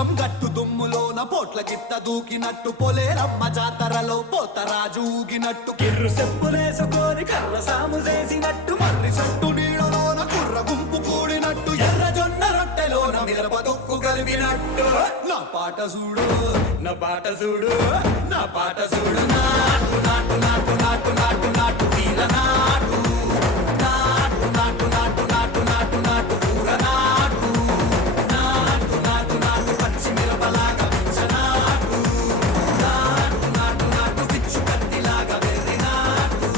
పొలం గట్టు దుమ్ములోన పోట్ల గిత్త దూకినట్టు పొలేరమ్మ జాతరలో పోతరాజు ఊగినట్టు కిర్రు చెప్పులేసుకొని కర్ర సాము చేసినట్టు మర్రి సట్టు నీడలోన కుర్ర గుంపు కూడినట్టు ఎర్ర జొన్న రొట్టెలోన మిరప దొక్కు కలిపినట్టు నా పాట చూడు నా పాట చూడు నా పాట చూడు నాటు నాటు నాటు నాటు నాటు నాటు తీర నాటు నాటు నాటు నాటు నాటు నాటు నాటు ఊర నాటు నాటు నాటు నాటు పచ్చి మిరపలాగా పిచ్చనాటు నాటు నాటు నాటు పిచ్చు కత్తిలాగా వెర్రి నాటు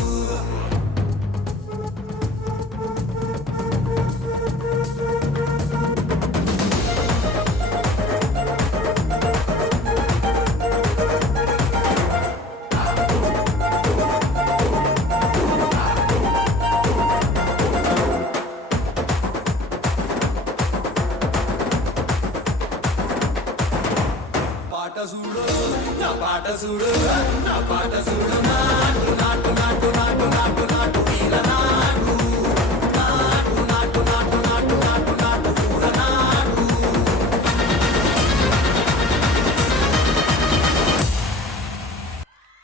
పాట చూడు నా పాట చూడు నా పాట చూడు నాటు నాటు నాటు నాటు నాటు నాటు వీర నాటు